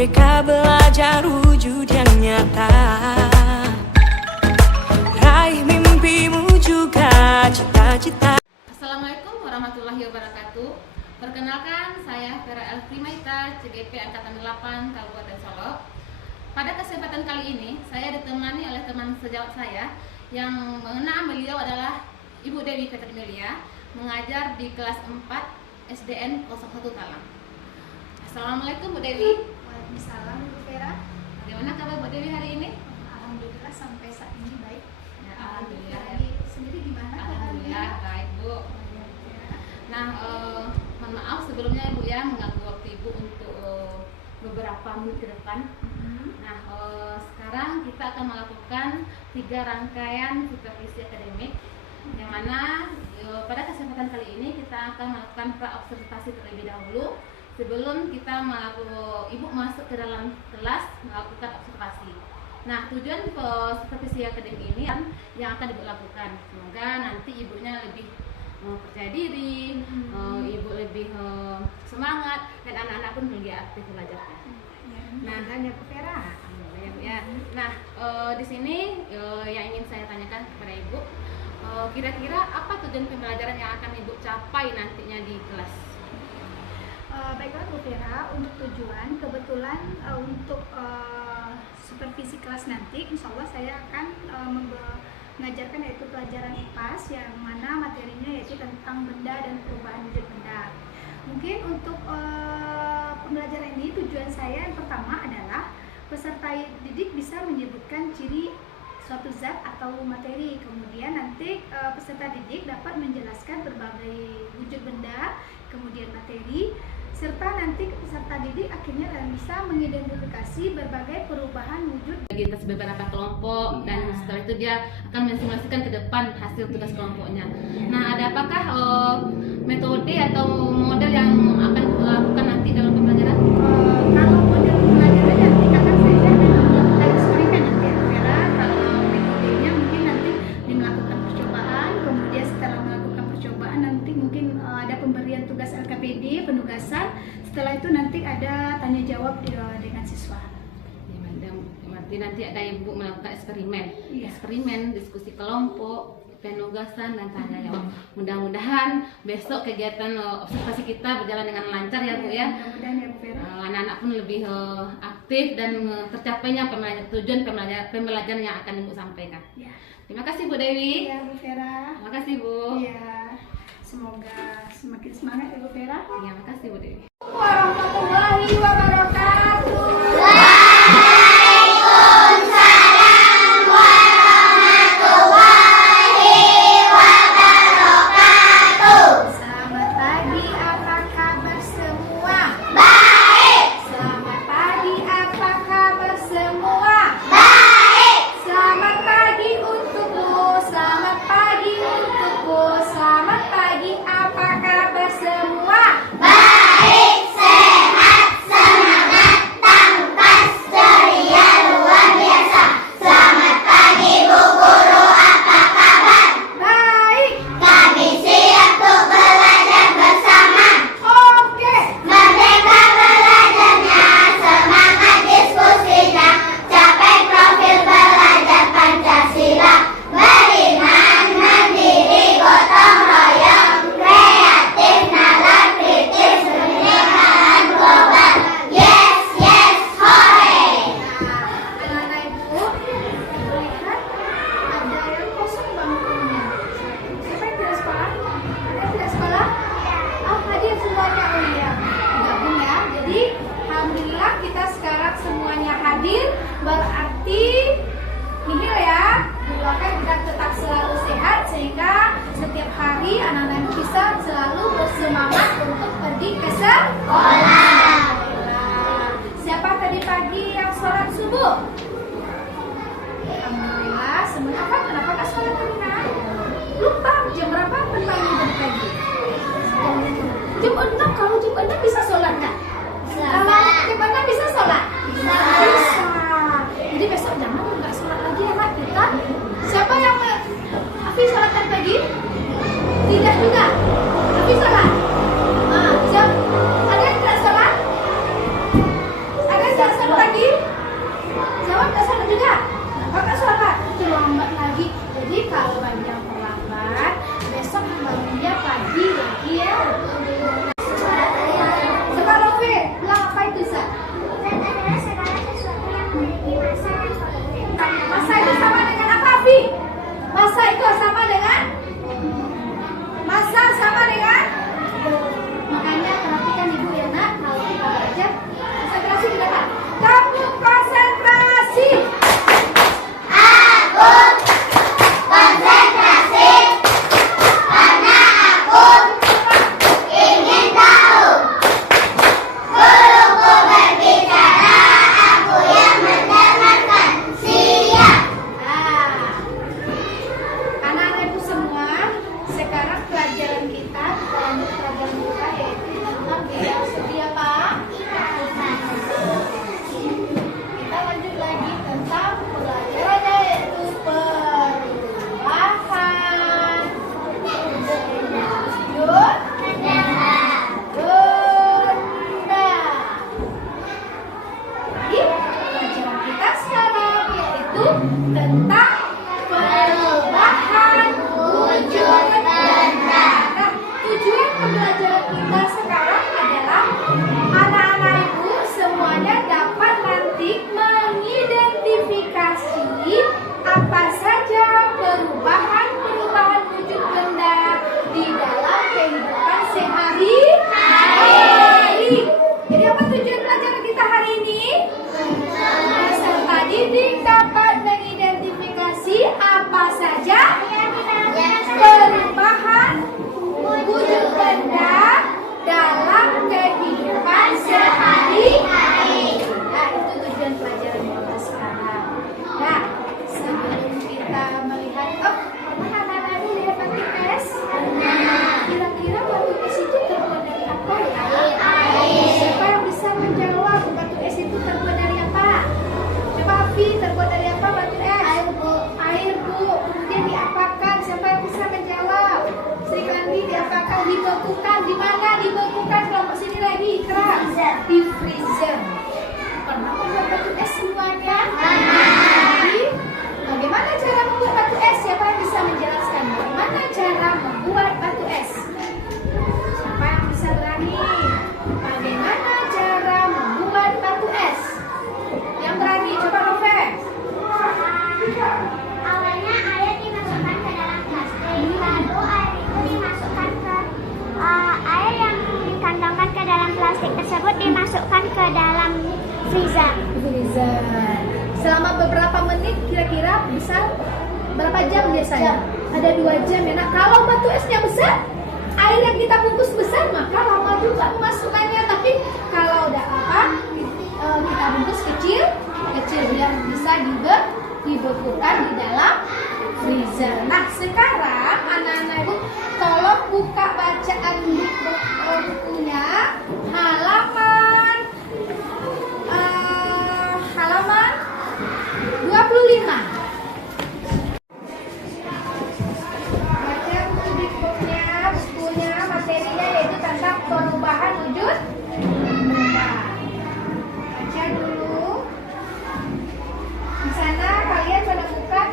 Merdeka belajar wujud yang nyata, raih mimpimu juga cita-cita. Assalamualaikum warahmatullahi wabarakatuh. Perkenalkan, saya Vera Elfrimaita, CGP Angkatan 8 Kabupaten Solok. Pada kesempatan kali ini, saya ditemani oleh teman sejawat saya yang mengenal beliau adalah Ibu Dewi Petrimelia, mengajar di kelas 4 SDN 01 Talang. Assalamualaikum Bu Dewi. Waalaikumsalam Bu Vera. Bagaimana kabar Bu Dewi hari ini? Alhamdulillah sampai saat ini baik. Ya, alhamdulillah. Sendiri gimana Alhamdulillah baik Bu. Nah, mohon maaf sebelumnya Bu ya mengganggu waktu Ibu untuk beberapa menit ke depan. Nah, sekarang kita akan melakukan 3 rangkaian supervisi akademik, yang mana pada kesempatan kali ini kita akan melakukan pra-observasi terlebih dahulu sebelum kita Ibu masuk ke dalam kelas melakukan observasi. Nah, tujuan supervisi akademik ini yang akan Ibu lakukan. Semoga nanti Ibunya lebih percaya diri, Ibu lebih semangat, dan anak-anak pun lebih aktif belajarnya. Nah, hanya Bu Vera. ya. Nah, di sini yang ingin saya tanyakan kepada Ibu, kira-kira apa tujuan pembelajaran yang akan Ibu capai nantinya di kelas? Baiklah Bu Vera, untuk tujuan kebetulan untuk supervisi kelas nanti, insya Allah saya akan mengajarkan yaitu pelajaran IPAS yang mana materinya yaitu tentang benda dan perubahan wujud benda. Mungkin untuk pembelajaran ini tujuan saya yang pertama adalah peserta didik bisa menyebutkan ciri suatu zat atau materi, kemudian nanti peserta didik dapat menjelaskan berbagai wujud benda, kemudian materi, serta nanti peserta didik akhirnya bisa mengidentifikasi berbagai perubahan wujud Bagi atas beberapa kelompok, dan setelah itu dia akan mensimulasikan ke depan hasil tugas kelompoknya. Nah, ada apakah metode atau model yang akan dilakukan nanti dalam pembelajaran? Kalau model pembelajaran nanti akan saya melakukan eksperimen nanti ya Vera. Kalau metodenya mungkin nanti melakukan percobaan, kemudian setelah melakukan percobaan nanti mungkin ada pemberian tugas LKPD, penugasan. Setelah itu nanti ada tanya jawab dengan siswa. Berarti nanti ada Ibu melakukan eksperimen, Iya. eksperimen, diskusi kelompok, penugasan, dan tanya jawab. Mudah-mudahan besok kegiatan observasi kita berjalan dengan lancar ya Bu ya. Mudah-mudahan ya Bu Vera. Anak-anak pun lebih aktif dan tercapainya tujuan pembelajaran yang akan Ibu sampaikan. Ya. Terima kasih Bu Dewi. Iya Bu Vera. Terima kasih Bu. Iya. Semoga semakin semangat ya Bu Vera. Terima kasih Bu Dewi. Warahmatullahi wabarakatuh. Selamat pagi, apa kabar semua? Baik. Selamat pagi, apa kabar semua? Baik. Selamat pagi untukku, selamat pagi untukku, selamat pagi, apa kabar semua? Baik, sehat, semangat, tangkas, ceria, luar biasa. Selamat pagi Bu Guru, apa kabar? Baik. Kami siap untuk belajar bersama. Oke. Merdeka belajarnya, semangat diskusinya, capai profil belajar Pancasila. Beriman, mandiri, gotong royong, kreatif, nalar, kritis, pernikahan global. Yes, yes, hore. Nah, anak-anak Ibu, lihat ada yang kosong bangkunya. Siapa yang tidak sekolah? Ada yang tidak sekolah? Oh, hadir semuanya. Oh iya, gabung ya. Jadi, alhamdulillah kita sekarang semuanya hadir. Berarti nihil ya. Doakan kita tetap selalu sehat sehingga setiap hari anak-anak Ibu bisa selalu bersemangat untuk pergi ke sekolah. Siapa tadi pagi yang sholat subuh? Alhamdulillah, semuanya apa? Kenapa nggak sholat tadi nak? Lupa, jam berapa berpagi dari pagi? Jam 6, kalau jam 6 bisa sholat nggak? Kalau jam 6 bisa sholat? Bisa. Jadi besok jangan nggak sholat lagi ya nak kita. Siapa yang Afi sholat tadi pagi? Tidak juga. Afi sholat. Ada yang tidak sholat? Ada yang tidak tentang perubahan wujud benda. Nah, tujuan pembelajaran kita sekarang adalah anak-anak ibu semuanya dapat nanti mengidentifikasi apa saja perubahan wujud benda di dalam kehidupan sehari-hari. Jadi apa tujuan pelajaran kita hari ini? Peserta didik dapat mengidentifikasi apa saja perubahan wujud benda dalam kehidupan sehari-hari. Nah, itu tujuan pelajaran kita sekarang. Nah, sebelum kita melihat, anak-anak ini lihat batu es. Kira-kira batu es itu terbuat dari apa ya? Siapa yang bisa menjawab batu es itu terbuat dari apa? Coba Afi, terbuat dari apa batu es? Air, Bu. Air, Bu. Kemudian diapakan? Siapa yang bisa menjawab? Sri Kandi, diapakan? Dibekukan. Di mana dibekukan? Kelompok sini lagi, keras. Di freezer. Pernah membuat batu es semuanya? Jadi, bagaimana cara membuat batu es? Siapa yang bisa menjelaskan? Bagaimana cara membuat batu es? Siapa yang bisa berani? Bagaimana cara membuat batu es? Yang berani, coba Nove. Awalnya air dimasukkan ke dalam plastik, lalu air itu dimasukkan ke air yang dikantongkan ke dalam plastik tersebut dimasukkan ke dalam freezer. Selama beberapa menit kira-kira bisa berapa jam biasanya? Ada 2 jam ya. Nah, kalau batu esnya besar, air yang kita bungkus besar, maka lama juga memasukkannya. Tapi kalau udah kita bungkus kecil biar bisa dibekukan di dalam freezer. Nah, sekarang anak-anak ibu tolong buka bacaan di bukunya halaman 25. Baca bukunya, materinya yaitu tentang perubahan wujud benda. Baca dulu. Di sana kalian menemukan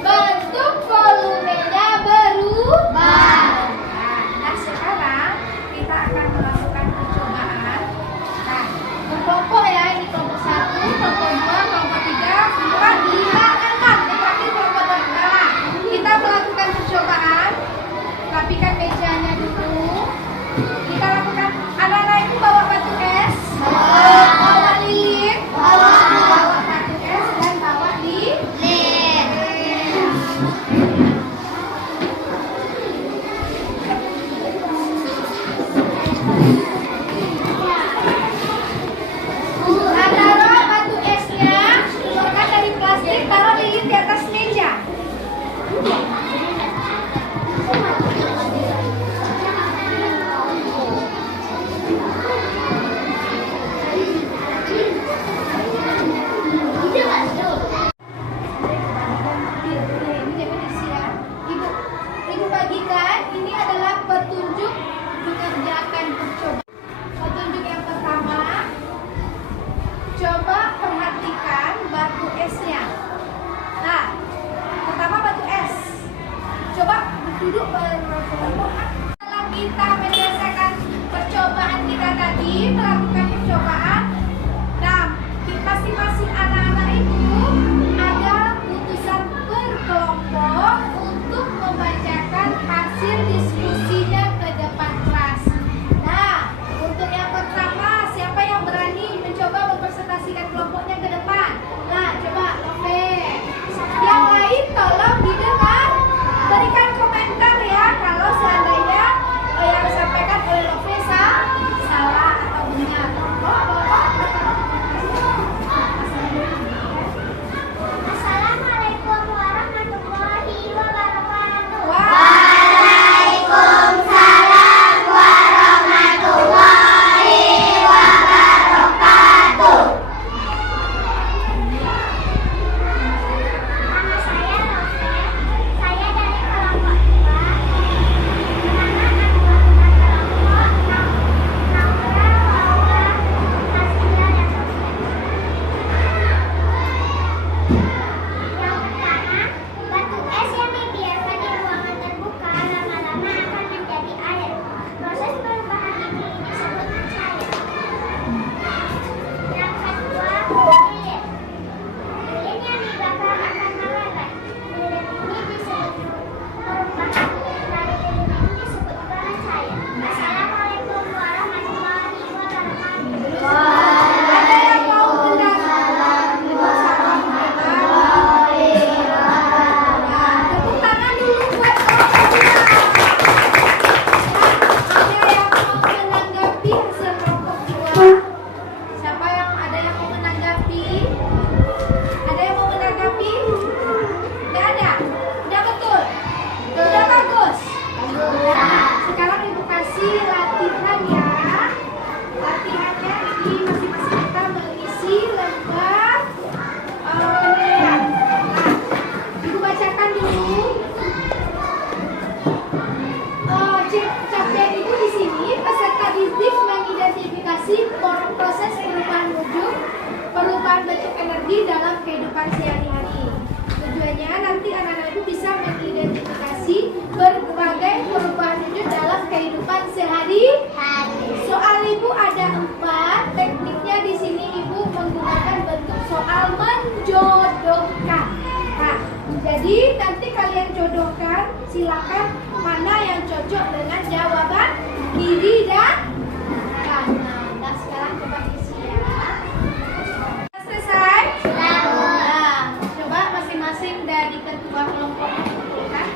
bentuk volumenya berubah. Nah, sekarang kita akan melakukan percobaan. Nah, berkelompok ya, ini kelompok 1, kelompok 2, kelompok 3, 4, 5, 6. Tetapi kelompok 2. Kita melakukan percobaan. Rapikan mejanya dulu. Kita lakukan. Anak-anak itu bawa batu es, bawa lilin, bawa batu es dan bawa lilin. Nah, taruh batu esnya, keluarkan dari plastik, taruh lilin di atas meja. Ibu bagikan, ini adalah petunjuk mengerjakan percobaan. Petunjuk yang pertama, coba perhatikan batu esnya. Nah, pertama batu es. Coba duduk berkelompok. Setelah kita menyelesaikan percobaan kita tadi, melakukan percobaan, nah, masing-masing anak-anak itu ada putusan berkelompok untuk membacakan hasil diskusinya ke depan kelas. Nah, untuk yang pertama, siapa yang berani mencoba mempresentasikan kelompoknya ke depan? Nah, coba Oke. Yang lain tolong didengar, berikan komentar ya kalau seandainya yang disampaikan oleh Love salah atau benar. Assalamualaikum warahmatullahi wabarakatuh. Waalaikumsalam warahmatullahi wabarakatuh. Nama saya Rofe. Saya dari kelompok 2. Nama anggota kelompok Naura, Laura, Hasila, dan Rofe. Yang pertama, batu es yang dibiarkan di ruangan terbuka lama-lama akan menjadi air. Proses perubahan ini disebut mencair. Yang kedua, lilin. Lilin yang dibakar akan meleleh. Lilin ini disebut perubahan. Dari lilin ini disebut juga mencair. Assalamualaikum warahmatullahi wabarakatuh. Ada yang mau mendengar? Tepuk tangan dulu buat Ada yang mau menanggapi hasil kelompok 2? Siapa yang ada yang mau menanggapi? Ada yang mau menanggapi? Nggak ada? Udah betul? Udah bagus? Nah, sekarang Ibu kasih latihan ya. Latihannya ini masing-masing kita mengisi lembar penilaian. Nah, Ibu bacakan dulu. Capaian itu di sini peserta didik mengidentifikasi proses perubahan wujud, perubahan bentuk energi dalam kehidupan sehari-hari. Tujuannya nanti anak-anak itu bisa mengidentifikasi berbagai perubahan wujud dalam kehidupan sehari-hari. Soal Ibu ada 4. Tekniknya di sini Ibu menggunakan bentuk soal menjodohkan. Nah, jadi nanti kalian jodohkan, silakan mana yang cocok dengan jawaban kiri dan kanan. Nah, sekarang coba isi ya. Selesai? Nah, coba masing-masing dari ketua kelompok kumpulkan.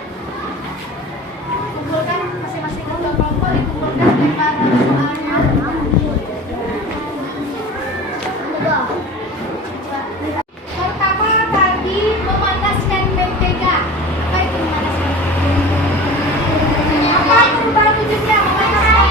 Kumpulkan masing-masing ketua kelompok, dikumpulkan lempar soalnya. Pertama tadi memanaskan mentega. Apa itu memanaskan? Apa perubahan wujudnya? Memanaskan.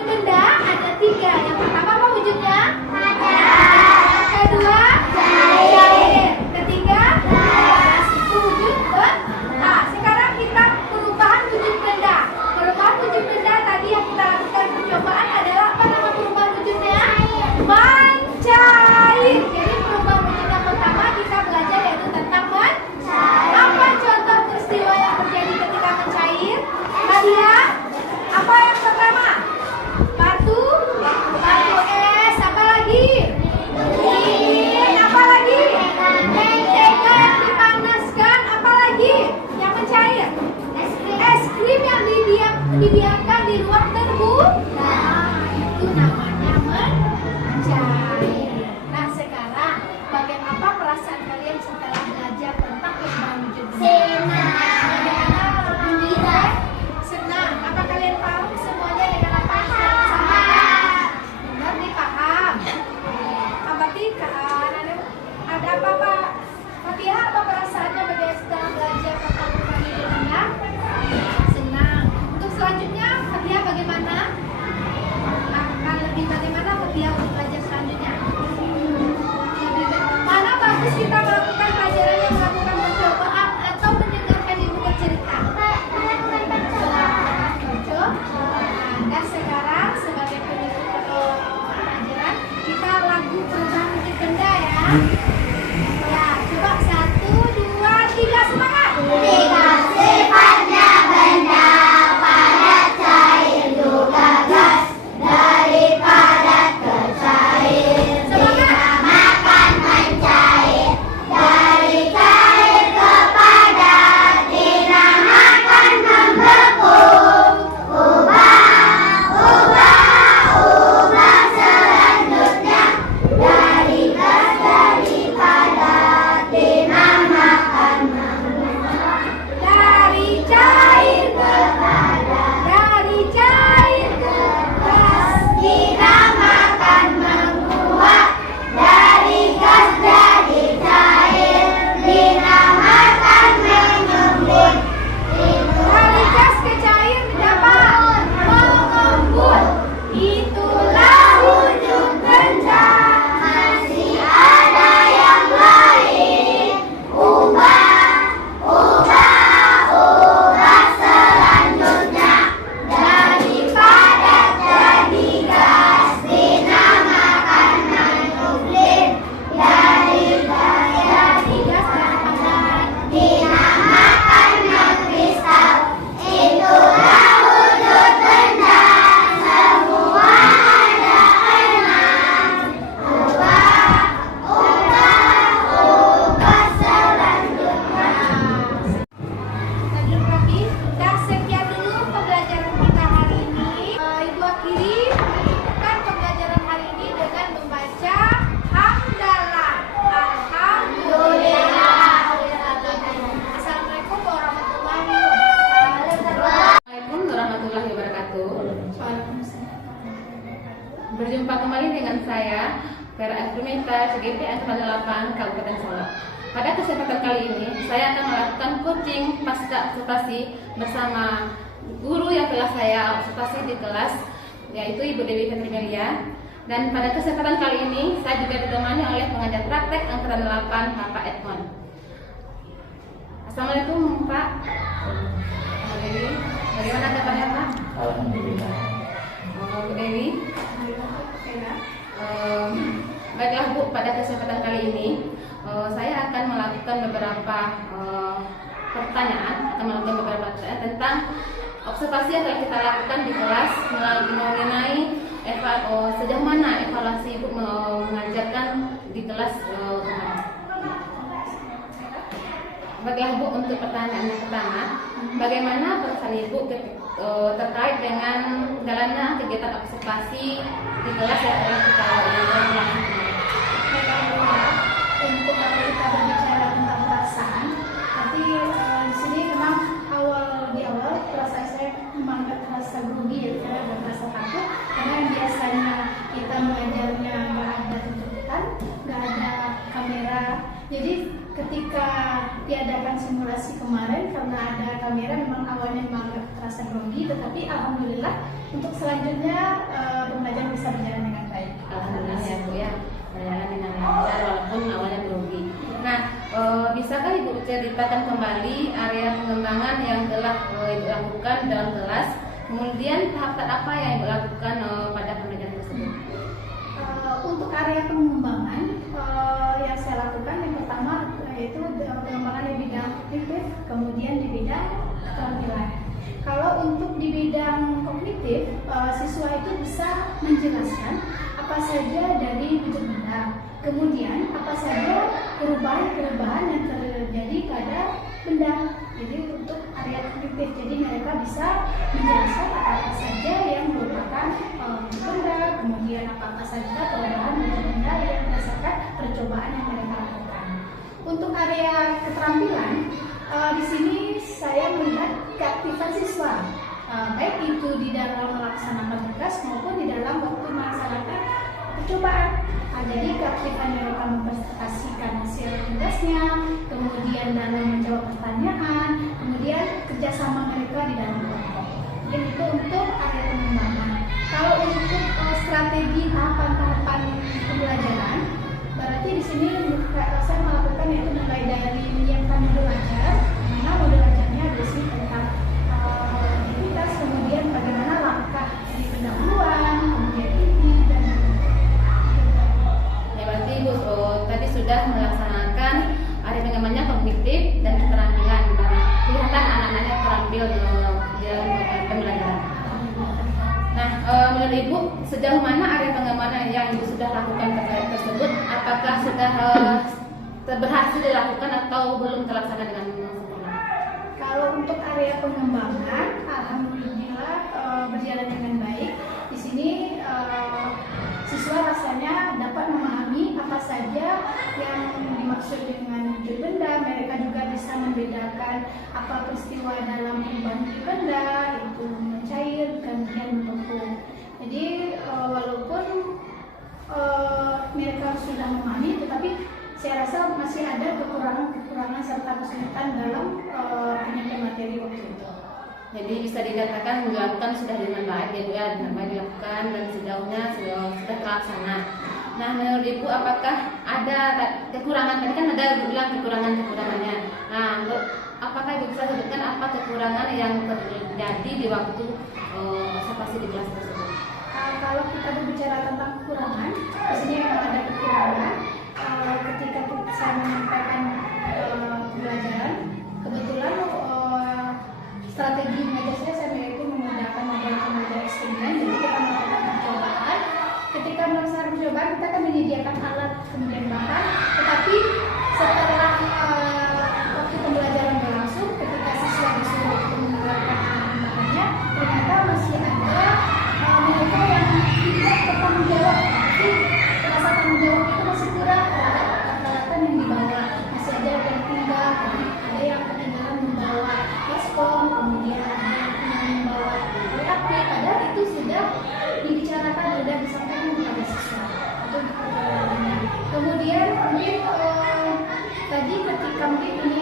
Wujud benda ada 3. Yang pertama apa wujudnya? Yang kedua cair. Ketiga gas. Itu wujud benda. Nah, sekarang kita perubahan wujud benda. Perubahan wujud benda tadi yang kita lakukan percobaan adalah apa nama perubahan wujudnya? Mencair. Jadi perubahan wujud yang pertama kita belajar yaitu tentang mencair. Apa contoh peristiwa yang terjadi ketika mencair? Hadiah. Apa yang pertama? Batu es. Apa lagi? Dingin. Apa lagi? Mentega yang dipanaskan. Apa lagi? Yang mencair? Es krim yang didiamkan di ruang terbuka. Itu namanya mencair. Nah, sekarang bagaimana perasaan kalian setelah belajar tentang perubahan wujud benda? Gembira, senang. Apa kalian paham semuanya dengan apa? Sama? Benar dipaham. Berarti ada apa-apa? Fatia, apa perasaannya setelah belajar tentang perubahan wujud benda? Senang. Untuk selanjutnya, Fatia bagaimana? Akan lebih bagaimana Fatia untuk belajar selanjutnya? Mana bagus kita melakukan pelajaran yang melakukan percobaan atau mendengarkan ibu bercerita? Dan sekarang sebagai penutup pelajaran kita lagu perubahan wujud benda ya. Ya, coba 1, 2, 3 semangat. 3 sifatnya benda padat cair juga gas, dari padat ke cair dinamakan mencair, dari cair ke padat dinamakan membeku. Ubah selanjutnya, dari gas dari padat dinamakan Dari cair ke padat, dari cair ke gas, dinamakan menguap, dari gas jadi cair dinamakan menyembur. dari gas ke cair dapat mengembun. Itulah wujud benda. Masih ada yang lain. Ubah selanjutnya, dari padat jadi gas dinamakan menuklir, dari gas jadi gas dinamakan mengkristal. Itulah wujud benda, semua ada 6. Ubah selanjutnya. Lanjut lagi. Dan sekian dulu pembelajaran kita hari ini. Ibu akhiri menutupkan pembelajaran hari ini dengan membaca hamdalah. Alhamdulillah. Assalamualaikum warahmatullahi wabarakatuh. Assalamualaikum warahmatullahi wabarakatuh. Berjumpa kembali dengan saya Vera Efrumita, CGP Angkatan 8 Kabupaten Solok. Pada kesempatan kali ini saya akan melakukan coaching pasca observasi bersama guru yang telah saya observasi di kelas, yaitu Ibu Dewi Fetrimelia. Dan pada kesempatan kali ini saya juga ditemani oleh pengajar praktek Angkatan 8 Bapak Edmond. Assalamualaikum Pak. Bu Dewi, bagaimana kabarnya Pak? Alhamdulillah. Bu Dewi. Baiklah Bu, pada kesempatan kali ini saya akan melakukan beberapa pertanyaan tentang observasi yang telah kita lakukan di kelas mengenai sejauh mana evaluasi Ibu mengajarkan di kelas kemarin. Baiklah Bu, untuk pertanyaan yang pertama, bagaimana perasaan Ibu terkait dengan jalannya kegiatan observasi di kelas yang telah kita lakukan? Untuk kita berbicara tentang perasaan, tapi di sini memang di awal perasaan saya memang agak terasa grogi ya, karena terasa takut karena yang biasanya kita mengajarnya nggak ada tuntutan, nggak ada kamera. Jadi ketika diadakan simulasi kemarin karena ada kamera, memang awalnya memang agak terasa grogi, tetapi alhamdulillah untuk selanjutnya menceritakan kembali area pengembangan yang telah dilakukan dalam kelas, kemudian tahap apa yang dilakukan pada pembelajaran tersebut. Untuk area pengembangan yang saya lakukan yang pertama yaitu pengembangan di bidang kognitif, kemudian di bidang keterampilan. Kalau untuk di bidang kognitif, siswa itu bisa menjelaskan apa saja dari wujud benda, kemudian apa saja perubahan-perubahan yang terjadi pada benda. Jadi untuk area kognitif, jadi mereka bisa menjelaskan apa saja yang merupakan wujud benda, kemudian apa saja perubahan wujud benda yang berdasarkan percobaan yang mereka lakukan. Untuk area keterampilan, di sini saya melihat keaktifan siswa, baik itu di dalam melaksanakan tugas maupun di dalam waktu melaksanakan percobaan. Jadi keaktifan mereka mempresentasikan hasil tugasnya, kemudian dalam menjawab pertanyaan, kemudian kerjasama mereka di dalam kelompok. Jadi itu untuk area pengembangan. Kalau untuk strategi tahapan-tahapan pembelajaran, berarti di sini saya melakukan yaitu mulai dari menyiapkan modul ajar, mana modul ajarnya di sini tentang aktivitas, kemudian bagaimana langkah di pendahuluan, kemudian ini dan Ya, berarti Ibu tadi sudah melaksanakan area pengembangannya kognitif dan keterampilan, dan kelihatan anak-anaknya terampil dalam pembelajaran. Nah, menurut Ibu, sejauh mana area pengembangan yang Ibu sudah lakukan terkait tersebut? Apakah sudah berhasil dilakukan atau belum terlaksana dengan sempurna? kalau untuk area pengembangan, alhamdulillah berjalan dengan baik. Di sini siswa rasanya dapat memahami apa saja yang dimaksud dengan wujud benda. Mereka juga bisa membedakan apa peristiwa dalam perubahan wujud benda, itu mencair, kemudian membeku. Jadi walaupun mereka sudah memahami, tetapi saya rasa masih ada kekurangan serta kesulitan dalam penyampaian materi waktu itu. Jadi bisa dikatakan dilakukan sudah dengan baik ya Bu ya, dengan baik dilakukan dan sejauhnya sudah terlaksana. Nah, menurut Ibu apakah ada kekurangan? Tadi kan ada bilang kekurangannya. Nah, apakah Ibu bisa sebutkan apa kekurangan yang terjadi di waktu observasi di kelas tersebut? Kalau kita berbicara tentang kekurangan, di sini memang ada kekurangan. Ketika saya menyampaikan pembelajaran, kebetulan strategi mengajar saya yaitu menggunakan model pembelajaran eksperimen. Jadi kita melakukan percobaan. Ketika melaksanakan percobaan, kita akan menyediakan alat kemudian bahan. Tetapi setelah waktu pembelajaran berlangsung, ketika siswa disuruh menggunakan bahannya, ternyata masih ada mereka yang tidak bertanggung jawab. Jadi rasa tanggung jawab itu masih kurang. Peralatan yang dibawa masih ada yang tinggal, ada yang ketinggalan membawa baskom, kemudian ada yang membawa WAP. Padahal itu sudah dibicarakan, sudah disampaikan kepada siswa untuk perjalanannya. Kemudian mungkin tadi ketika mungkin ini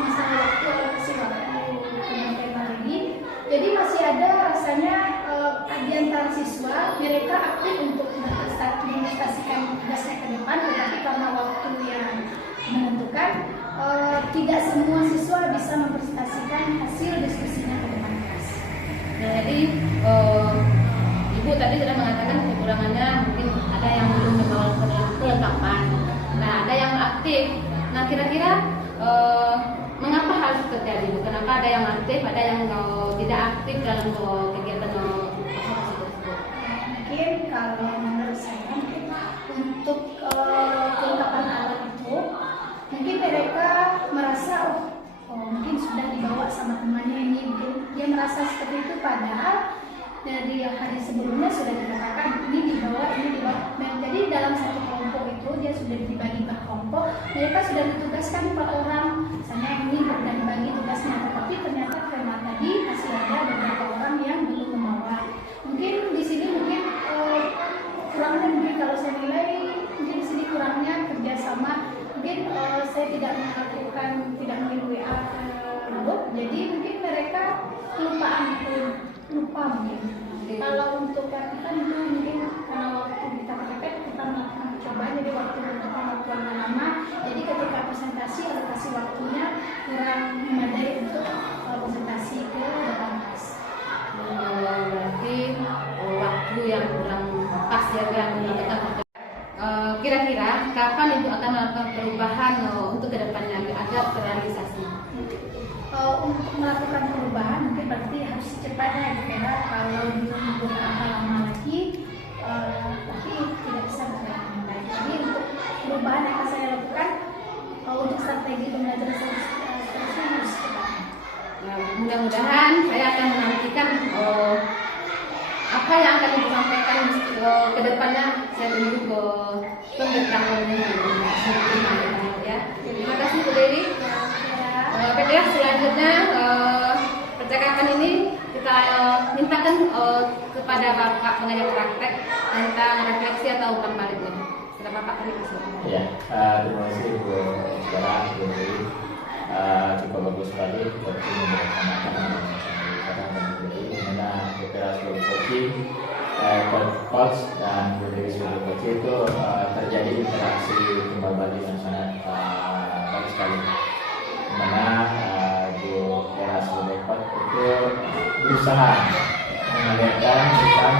masalah waktu penyampaian materi, jadi masih ada rasanya di antara siswa mereka aktif untuk menginvestasikan tugasnya ke depan, tetapi karena waktu yang menentukan tidak semua siswa bisa mempresentasikan hasil diskusinya ke depan kelas. Nah, jadi Ibu tadi sudah mengatakan kekurangannya mungkin ada yang belum membawa kelengkapan. Nah, ada yang aktif. Nah, kira-kira mengapa hal itu terjadi, Bu? Kenapa ada yang aktif, ada yang tidak aktif dalam kegiatan observasi tersebut? Mungkin kalau menurut saya untuk kelengkapan alat itu, mungkin mereka merasa mungkin sudah dibawa sama temannya ini, mungkin dia merasa seperti itu, padahal dari hari sebelumnya sudah dikatakan ini dibawa. Dan jadi dalam satu kelompok itu dia sudah dibagi per kelompok, mereka sudah ditugaskan 4 orang, misalnya ini sudah dibagi tugasnya, tetapi ternyata karena tadi masih ada beberapa orang yang belum membawa. Mungkin di sini mungkin kurangnya, mungkin kalau saya nilai mungkin di sini kurangnya kerjasama. Mungkin saya tidak melakukan, tidak mengirim WA grup, jadi mungkin mereka lupa mungkin. Kalau untuk keaktifan itu mungkin karena waktu kita pakai kita melakukan percobaan, jadi waktu untuk waktu lama, jadi ketika presentasi alokasi waktunya kurang IPAS ya yang melakukan kira-kira kapan Ibu akan melakukan perubahan untuk kedepannya agar terrealisasi? Untuk melakukan perubahan mungkin berarti harus secepatnya gitu ya. Kalau dibutuhkan lama lagi tapi tidak bisa berjalan dengan baik. Jadi untuk perubahan yang akan saya lakukan untuk strategi pembelajaran seterusnya harus secepatnya. Mudah-mudahan saya akan menantikan apa yang akan Ibu sampaikan ke depannya. Saya tunggu ke pemberitahuannya ya. Terima kasih Bu Dewi. Baik ya, selanjutnya percakapan ini kita mintakan kepada Bapak pengajar praktek tentang refleksi atau umpan baliknya. Sudah Bapak kami persilakan. Ya, terima kasih Bu Sarah, Bu Dewi. Cukup bagus sekali coaching yang dilaksanakan sekarang dan Bu Dewi, di mana Vera sebagai coaching, coach dan Bu Dewi sebagai coaching itu terjadi interaksi timbal balik yang sangat bagus sekali. Di mana Bu Vera sebagai coach itu berusaha mengalirkan, berusaha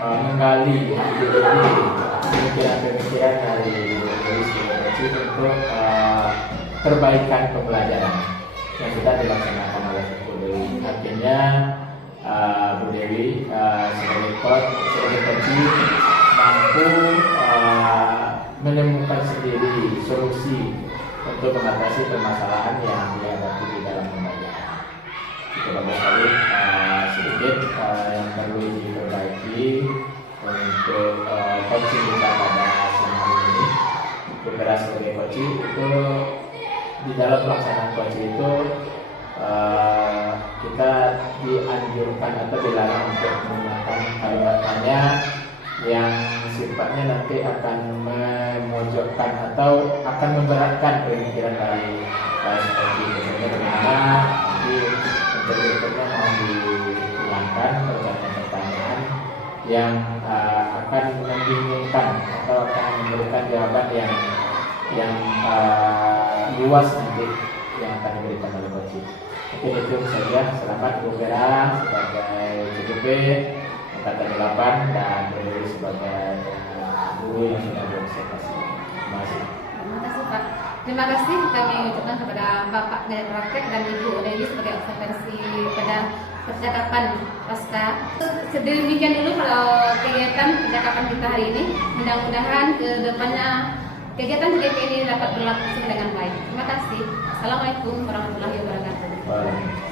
menggali pemikiran-pemikiran dari Bu Dewi sebagai coaching untuk perbaikan pembelajaran yang sudah dilaksanakan oleh Bu Dewi. Artinya Bu Dewi sebagai coach mampu menemukan sendiri solusi untuk mengatasi permasalahan yang dihadapi di dalam pembelajaran. Itu bagus sekali. Sedikit yang perlu diperbaiki untuk coaching kita pada siang hari ini. Beberapa sebagai coaching itu di dalam pelaksanaan coaching itu kita dianjurkan atau dilarang untuk menggunakan kalimat tanya yang sifatnya nanti akan memojokkan atau akan memberatkan pemikiran dari seperti bagaimana nanti untuk berikutnya mau dihilangkan pertanyaan-pertanyaan yang akan membingungkan atau akan memberikan jawaban yang luas nanti yang akan diberikan oleh coaching. Mungkin itu saja. Selamat Bu Vera sebagai CGP angkatan 8 dan Bu Dewi sebagai guru yang sudah berprestasi. Terima kasih. Terima kasih Pak. Terima kasih kami ucapkan kepada Bapak pengajar praktek dan Ibu Dewi sebagai observasi pada percakapan pasca. Sedemikian dulu kegiatan percakapan kita hari ini. Mudah-mudahan ke depannya kegiatan CGP ini dapat berlangsung dengan baik. Terima kasih. Assalamualaikum warahmatullahi wabarakatuh. Waalaikumsalam.